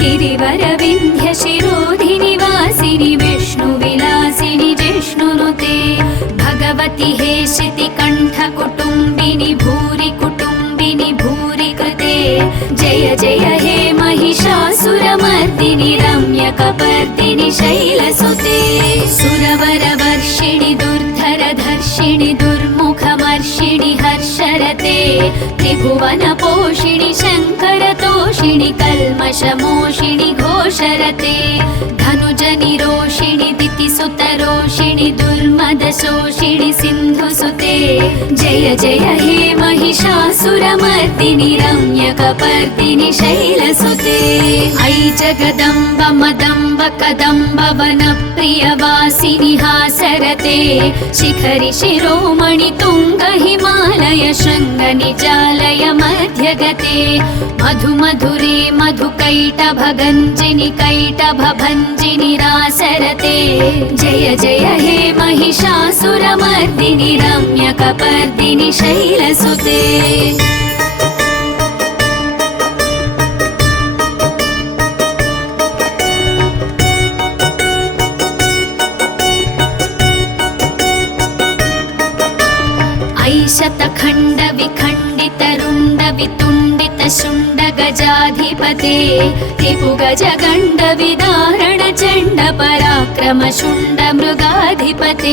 गिरिवरविन्ध्यशिरोधिनिवासिनि विष्णुविलासिनि जिष्णुनुते भगवति हे श्रुतिकण्ठकुटुम्बिनि भूरि कुटुम्बिनि भूरि कृते जय जय हे महिषासुरमर्दिनि रम्यकपर्दिनि शैलसुते सुरवरवर्षिणि दुर्धरधर्षिणि दुर्मुखमर्षिणि हर्षरते त्रिभुवनपोषिणि शङ्करतोषिणि कल्मषमोषिणि घोषरते धनुजनिरोषिणि दितिसुतरोषिणि दुर्मदशोषिणि सिन्धुसुते जय जय हे महिषासुरमर्दिनि रम्यकपर्दिनि शैलसुते ऐ जगदम्ब मदम्ब कदम्ब वनप्रियवासिनि हासरते शिखरि शिरोमणि तुङ्ग हिमालय शृङ्गनिजालय मध्यगते मधु मधुरे मधुकैटभगञ्जिनि कैटभभञ्जिनि रासरते जय जय हे महिषासुरमर्दिनि रम्यकपर्दिनि शैलसुते शतखण्ड विखण्डित रुण्ड वितुण्डित शुण्ड गजाधिपते रिपुगज गण्ड विदारण चण्ड पराक्रम शुण्ड मृगाधिपते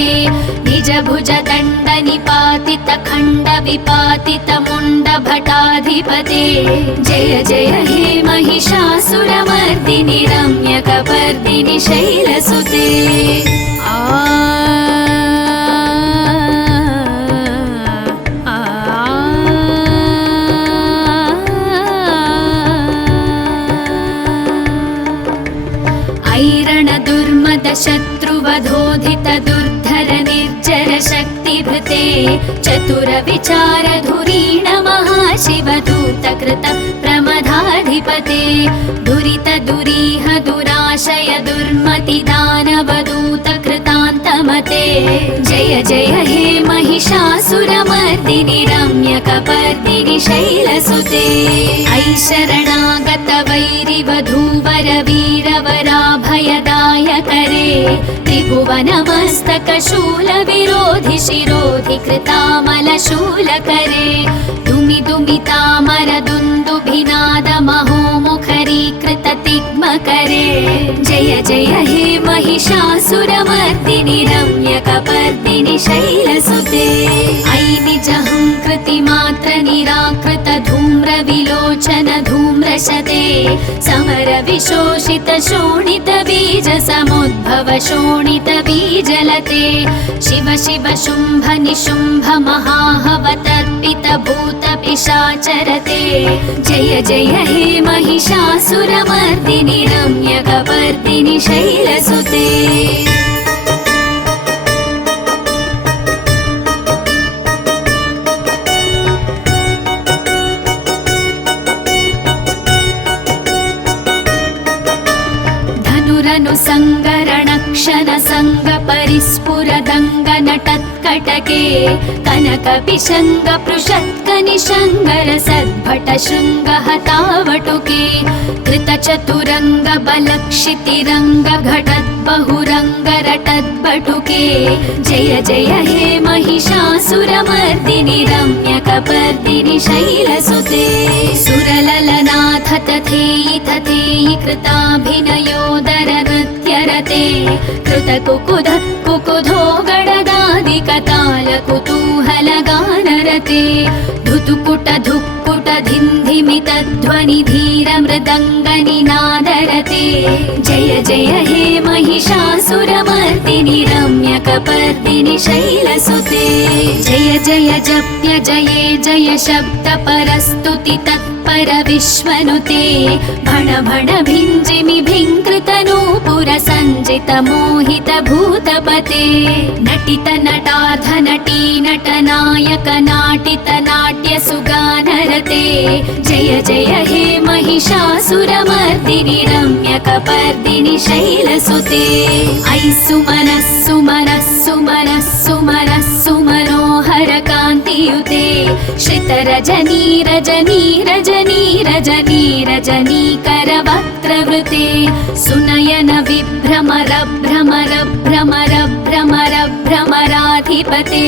निज भुज दण्ड निपातित खण्ड विपातित मुण्ड भटाधिपते जय जय हे महिषासुरमर्दिनि रम्यकपर्दिनि शैलसुते शत्रुवधोधित दुर्धर निर्जर शक्तिभृते चतुर विचार धुरीण महाशिवदूत कृत प्रमदाधिपते दुरित दुरीह दुराशय दुर्मति दानवदूत कृतान्तमते जय जय हे महिषासुरमर्दिनि रम्यकपर्दिनि शैलसुते ऐ शरणागत वैरिवधूवर वीरवराभयदायकरे त्रिभुवनमस्तक शूलविरोधि शिरोधि कृतामलशूलकरे दुमि दुमितामर दुन्दुभिनाद महोमुखरीकृत तिग्मकरे जय जय हे महिषासुरमर्दिनि रम्यकपर्दिनि शैलसुते ऐ निजहंकृतिमात्र निराकृत धूम्र विलोचन धूम्रशते समर विशोषित शोणित बीज समुद्भव शोणित बीजलते शिव शिव शुम्भ निशुम्भ महाहवतर्पित भूत पिशाचरते जय जय हे महिषासुरमर्दिनि रम्यकपर्दिनि शैलसुते संगरणक्षण संग परिस्फुरदंग नटत्कटके कनक पिशंग पृषत्क निशंगर सद्भट शृंग हतावटुके कृत चतुरंग बलक्षितिरंग घटत् बहुरंग रटद्बटुके जय जय हे महिषासुरमर्दिनि रम्यकपर्दिनि शैलसुते सुरललनाथ तथेयि तथेयि कृताभिनयोदर नृत्यरते कृत कुकुध कुकुधो गडदादिकताल कुतूहल गानरते धुतुकुट धुक्कुट धिन्धिमित ध्वनि धीर मृदङ्ग निनादरते जय जय हे महिषासुरमर्दिनि रम्यकपर्दिनि शैलसुते जय जय जप्य जये जय शब्द परस्तुति तत्पर विश्वनुते भण भण भिञ्जिमि भिङ्कृत नूपुर सञ्जित मोहित भूतपते नटित नटार्ध नटी नटनायक नाटित नाट्य सुगानरते जय जय हे महिषासुरमर्दिनि रम्य रम्यकपर्दिनि शैलसुते ऐ सुमनः सुमनः सुमनः सुमनः सुमनोहर कान्तियुते श्रितरजनी रजनी रजनी रजनी रजनीकरवक्त्रवृते सुनयन विभ्रमर भ्रमर भ्रमर भ्रमर भ्रमराधिपते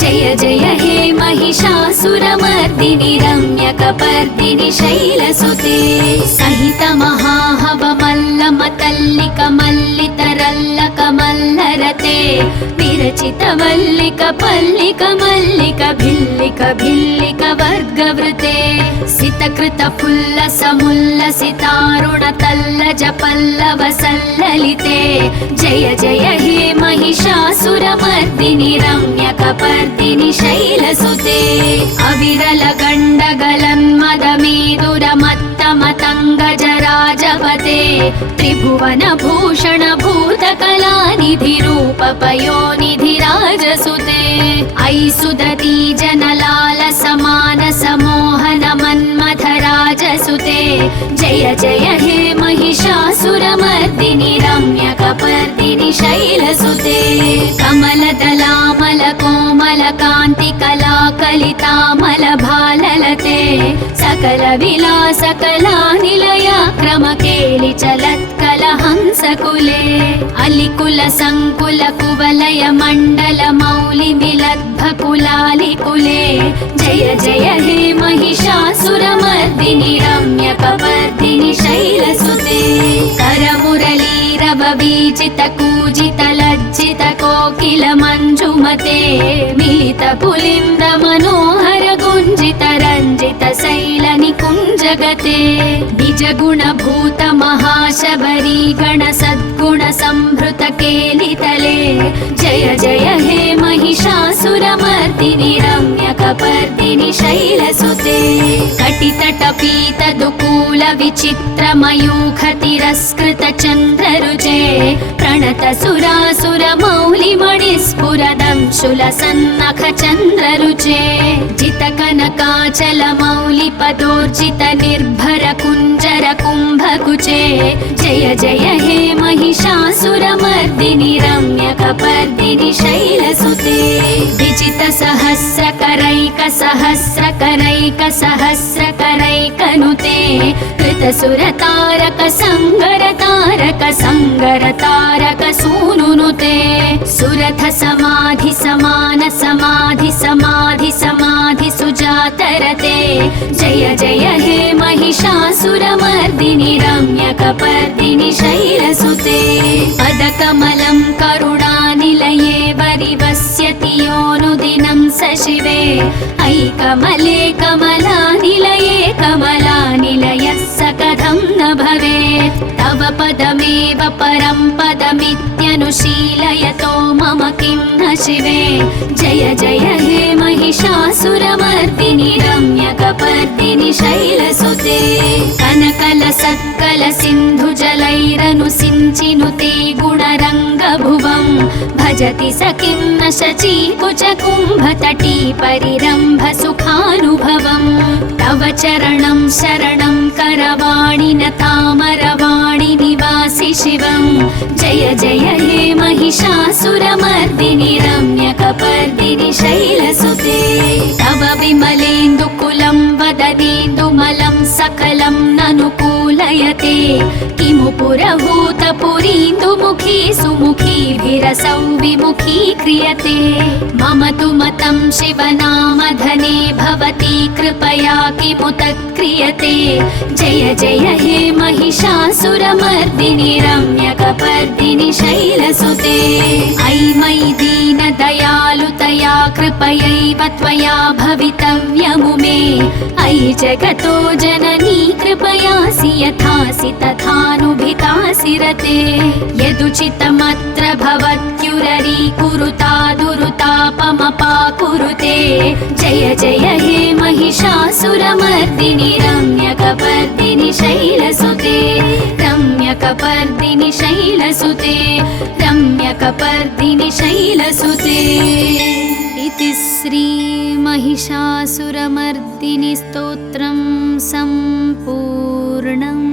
जय जय हे महिषासुरमर्दिनि रम्यकपर्दिनि शैलसुते सहित महाहवमल्लमतल्लिकमल्लितरल्लकमल्लरते विरचित वल्लिक पल्लिक मल्लिक भिल्लिक भिल्लिक वर्गवृते सितकृत फुल्लसमुल्लसितारुण तल्लज पल्लव सल्ललिते जय जय हे महिषासुरमर्दिनि रम्यकपर्दिनि शैलसुते अविरल गण्डगलन्मदमेदुरमत्तमतङ्गजराजपते त्रिभुवन भूषण भूतकलानिधिरूप पयोनिधिराजसुते ऐ सुदती जनलाल समान समोहन मन्मथराजसुते जय जय हे महिषासुरमर्दिनि रम्यकपर्दिनि शैलसुते कमलदलामल कोमल कान्ति कलाकलितामल भाललते सकल विलास कलानिलय क्रमकेलि चलत्कल हंसकुले अलिकुल संकुल कुवलय मण्डल मौलि मिलद्भकुलालिकुले जय जय हे महिषासुरमर्दिनि रम्यकपर्दिनि शैलसुते करमुरलीरव बीजित कूजित लज्जित कोकिल मञ्जुमते मिलित पुलिन्द मनोहर गुञ्जित रञ्जित शैल निकुञ्जगते निज गुणभूत महाशबरी गण सद्गुण संभृत केलितले जय जय हे महिषासुरमर्दिनि रम्यकपर्दिनि शैलसुते कटितटपीत दुकूल विचित्र मयूख तिरस्कृत चन्द्ररुचे प्रणत सुरासुर मौलि मणिस्फुरदंशुल सन्नख चन्द्ररुचे जित कनकाचल मौलि पदोर्जित निर्भर कुञ्जर कुम्भकुचे जय जय हे महिषासुरमर्दिनि रम्यकपर्दिनि शैलसुते विजित सहस्रकरैक सहस्रकरैक सहस्रकरैकनुते कृतसुर तारक संगर तारक संगर तारक सूनुनुते सुरथ समाधि समान समाधि समाधि समाधि सुजातरते जय जय हे महिषासुरमर्दिनि रम्यकपर्दिनि शैलसुते पदकमलं करुणानिलये वरिवस्यति योऽनुदिनं सशिवे ऐ कमले कमलानिलये कमलानिलयः स कथं न भवेत् तव पदमेव परं पदमित्यनुशीलयतो मम किं न शिवे जय जय हे महिषासुरमर्दिनि रम्यकपर्दिनि शैलसुते कनकल सत्कल सिन्धुजलैरनुसिञ्चिनुते गुणरङ्गभुवं भजति स किं न शचीकुचकुम्भतटी परिरम्भ सुखानुभवं तव चरणं शरणं करवाणि न तामरवाणि निवासि शिवं जय जय हे महिषासुरमर्दिनि रम्यकपर्दिनि शैलसुते तव विमलेन्दुकुलं वदनेन्दुमलं सकलं ननुकूलयते किमु पुरभूतपुरीन्दुमुखी सुमुखीभिरसौ विमुखी क्रियते मम तु मतं शिवनामधने भवती कृपया किमुत क्रियते जय जय हे महिषासुरमर्दिनि रम्यकपर्दिनि शैलसुते ऐ मयि दीनदयालुतया कृपयैव त्वया भवितव्यमुमे ऐ जगतो जननी कृपयासि यथासि तथानुभितासि रते यदुचितमत्र भवत्युररीकुरुता दुरुतापमपाकुरुते जय जय हे महिषासुरमर्दिनि रम्यकपर्दिनि शैलसुते रम्यकपर्दिनि शैलसुते रम्यकपर्दिनि शैलसुते इति श्री महिषासुरमर्दिनि स्तोत्रं सम्पूर्णम्।